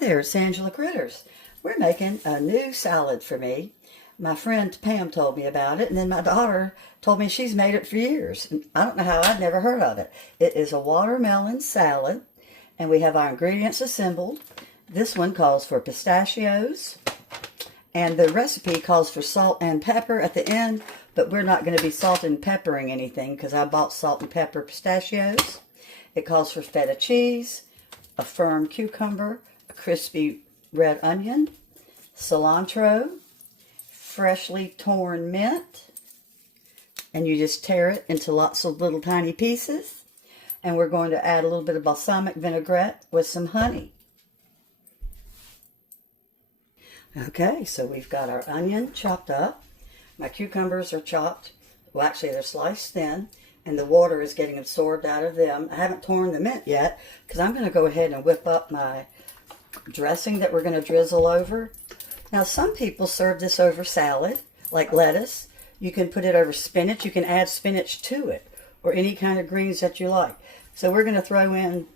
there, it's Angela Critters. We're making a new salad for me. My friend Pam told me about it, and then my daughter told me she's made it for years. I don't know how, I'd never heard of it. It is a watermelon salad, and we have our ingredients assembled. This one calls for pistachios, and the recipe calls for salt and pepper at the end, but we're not going to be salt and peppering anything because I bought salt and pepper pistachios. It calls for feta cheese, a firm cucumber, a crispy red onion, cilantro, freshly torn mint, and you just tear it into lots of little tiny pieces. And we're going to add a little bit of balsamic vinaigrette with some honey. Okay, so we've got our onion chopped up. My cucumbers are chopped. Well, actually, they're sliced thin, and the water is getting absorbed out of them. I haven't torn the mint yet because I'm going to go ahead and whip up my dressing that we're going to drizzle over. Now, some people serve this over salad, like lettuce. You can put it over spinach. You can add spinach to it, or any kind of greens that you like. So we're going to throw in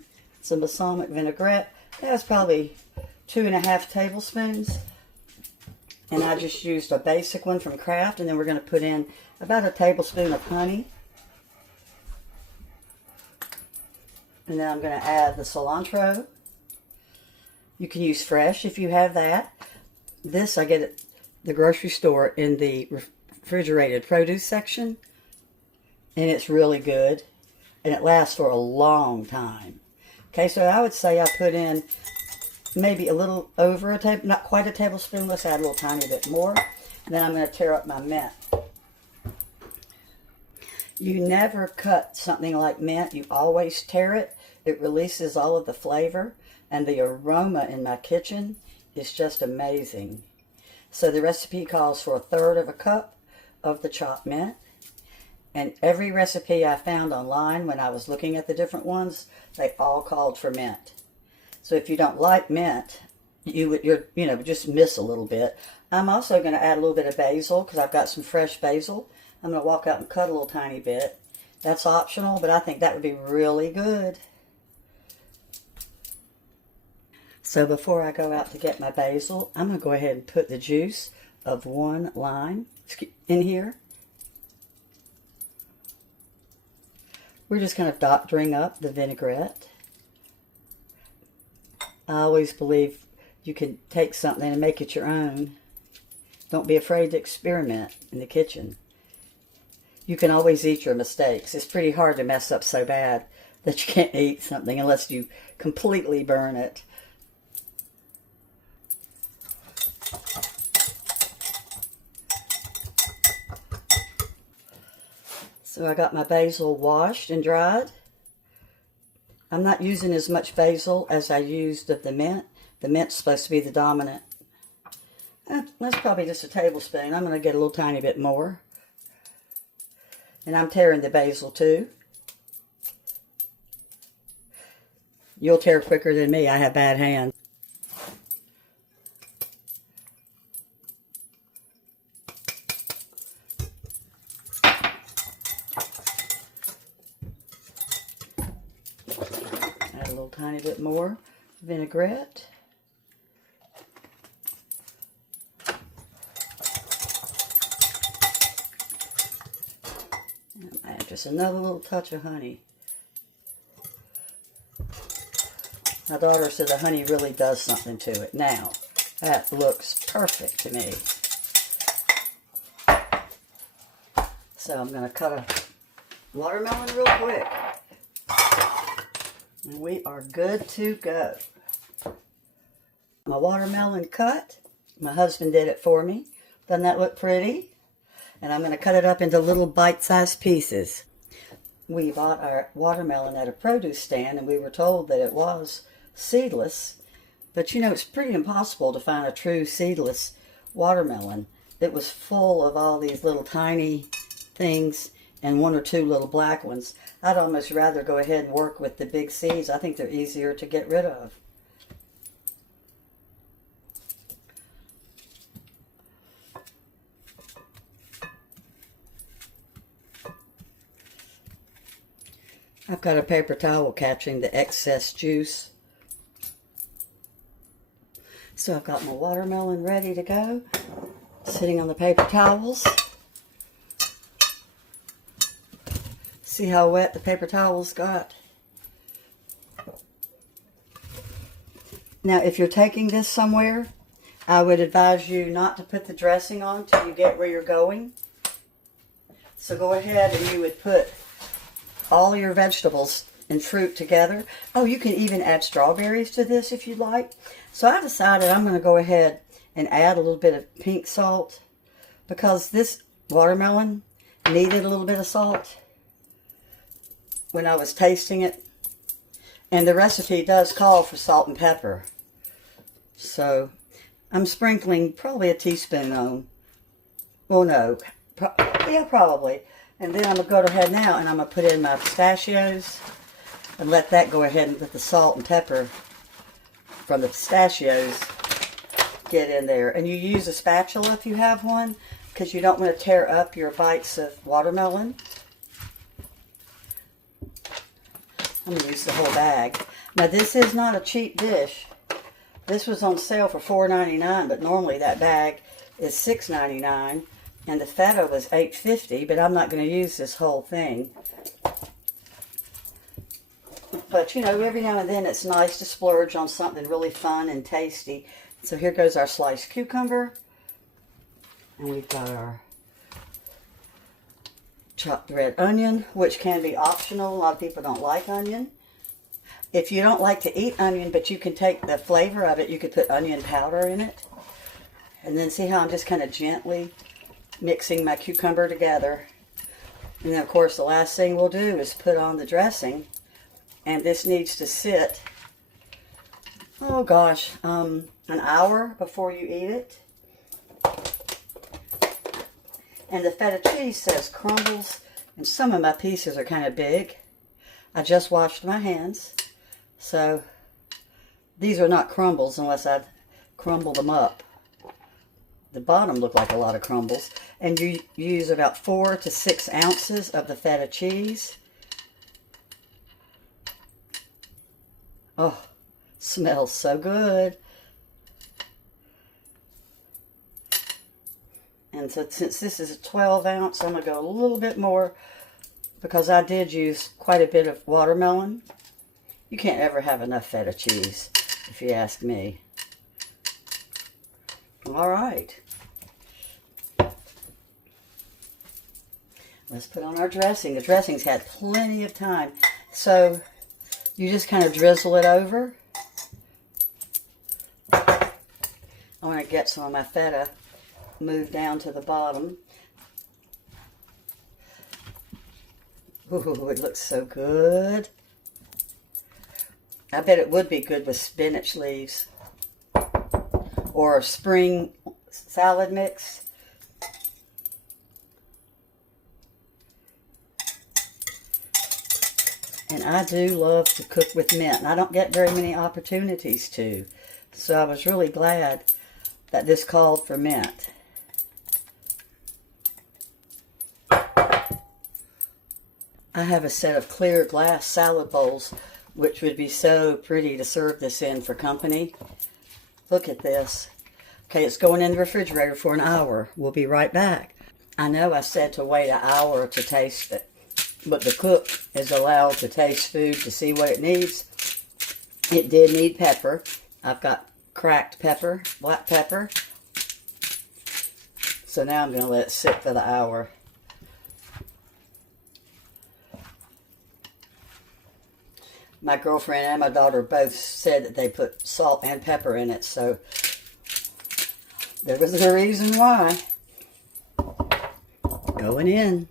some balsamic vinaigrette. That's probably 2½ tablespoons. And I just used a basic one from Kraft. And then we're going to put in about a tablespoon of honey. And then I'm going to add the cilantro. You can use fresh if you have that. This I get at the grocery store in the refrigerated produce section. And it's really good. And it lasts for a long time. Okay, so I would say I put in maybe a little over a table, not quite a tablespoon. Let's add a little tiny bit more. And then I'm going to tear up my mint. You never cut something like mint. You always tear it. It releases all of the flavor. And the aroma in my kitchen is just amazing. So the recipe calls for 1/3 cup of the chopped mint. And every recipe I found online when I was looking at the different ones, they all called for mint. So if you don't like mint, you're just miss a little bit. I'm also going to add a little bit of basil because I've got some fresh basil. I'm going to walk out and cut a little tiny bit. That's optional, but I think that would be really good. So before I go out to get my basil, I'm going to go ahead and put the juice of 1 lime in here. We're just kind of doctoring up the vinaigrette. I always believe you can take something and make it your own. Don't be afraid to experiment in the kitchen. You can always eat your mistakes. It's pretty hard to mess up so bad that you can't eat something unless you completely burn it. So I got my basil washed and dried. I'm not using as much basil as I used of the mint. The mint's supposed to be the dominant. That's probably just a tablespoon. I'm going to get a little tiny bit more. And I'm tearing the basil too. You'll tear quicker than me. I have bad hands. Add a little tiny bit more vinaigrette. And add just another little touch of honey. My daughter said the honey really does something to it. Now, that looks perfect to me. So I'm going to cut a watermelon real quick. And we are good to go. My watermelon cut. My husband did it for me. Doesn't that look pretty? And I'm going to cut it up into little bite-sized pieces. We bought our watermelon at a produce stand, and we were told that it was seedless. But it's pretty impossible to find a true seedless watermelon. It was full of all these little tiny things and 1 or 2 little black ones. I'd almost rather go ahead and work with the big seeds. I think they're easier to get rid of. I've got a paper towel catching the excess juice. So I've got my watermelon ready to go, sitting on the paper towels. See how wet the paper towels got? Now, if you're taking this somewhere, I would advise you not to put the dressing on till you get where you're going. So go ahead and you would put all your vegetables and fruit together. Oh, you can even add strawberries to this if you'd like. So I decided I'm going to go ahead and add a little bit of pink salt because this watermelon needed a little bit of salt when I was tasting it. And the recipe does call for salt and pepper. So I'm sprinkling probably a teaspoon on. Well, no. Yeah, probably. And then I'm going to go ahead now and I'm going to put in my pistachios and let that go ahead and let the salt and pepper from the pistachios get in there. And you use a spatula if you have one because you don't want to tear up your bites of watermelon. I'm going to use the whole bag. Now, this is not a cheap dish. This was on sale for $4.99, but normally that bag is $6.99. And the feta was $8.50, but I'm not going to use this whole thing. But, you know, every now and then it's nice to splurge on something really fun and tasty. So here goes our sliced cucumber. And we've got our chopped red onion, which can be optional. A lot of people don't like onion. If you don't like to eat onion, but you can take the flavor of it, you could put onion powder in it. And then see how I'm just kind of gently mixing my cucumber together. And then, of course, the last thing we'll do is put on the dressing. And this needs to sit, oh gosh, an hour before you eat it. And the feta cheese says crumbles, and some of my pieces are kind of big. I just washed my hands, so these are not crumbles unless I crumble them up. The bottom look like a lot of crumbles. And you use about 4 to 6 ounces of the feta cheese. Oh, smells so good. And so since this is a 12 ounce, I'm going to go a little bit more because I did use quite a bit of watermelon. You can't ever have enough feta cheese, if you ask me. All right. Let's put on our dressing. The dressing's had plenty of time. So you just kind of drizzle it over. I want to get some of my feta moved down to the bottom. Ooh, it looks so good. I bet it would be good with spinach leaves or a spring salad mix. And I do love to cook with mint. And I don't get very many opportunities to. So I was really glad that this called for mint. I have a set of clear glass salad bowls, which would be so pretty to serve this in for company. Look at this. Okay, it's going in the refrigerator for an hour. We'll be right back. I know I said to wait an hour to taste it, but the cook is allowed to taste food to see what it needs. It did need pepper. I've got cracked pepper, black pepper. So now I'm going to let it sit for the hour. My girlfriend and my daughter both said that they put salt and pepper in it, so there was a reason why. Going in.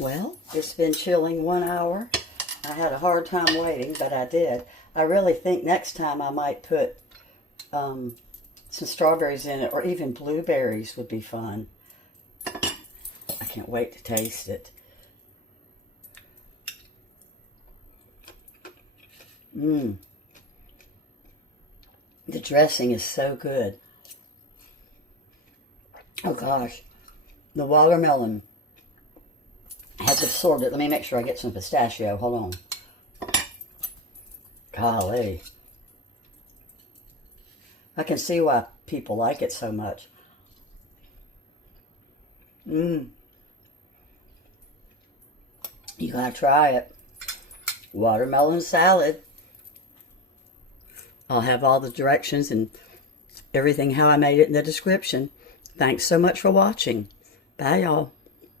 Well, it's been chilling 1 hour. I had a hard time waiting, but I did. I really think next time I might put some strawberries in it, or even blueberries would be fun. I can't wait to taste it. Mmm. The dressing is so good. Oh gosh. The watermelon has absorbed it. Let me make sure I get some pistachio. Hold on. Golly. I can see why people like it so much. You gotta try it. Watermelon salad. I'll have all the directions and everything how I made it in the description. Thanks so much for watching. Bye, y'all.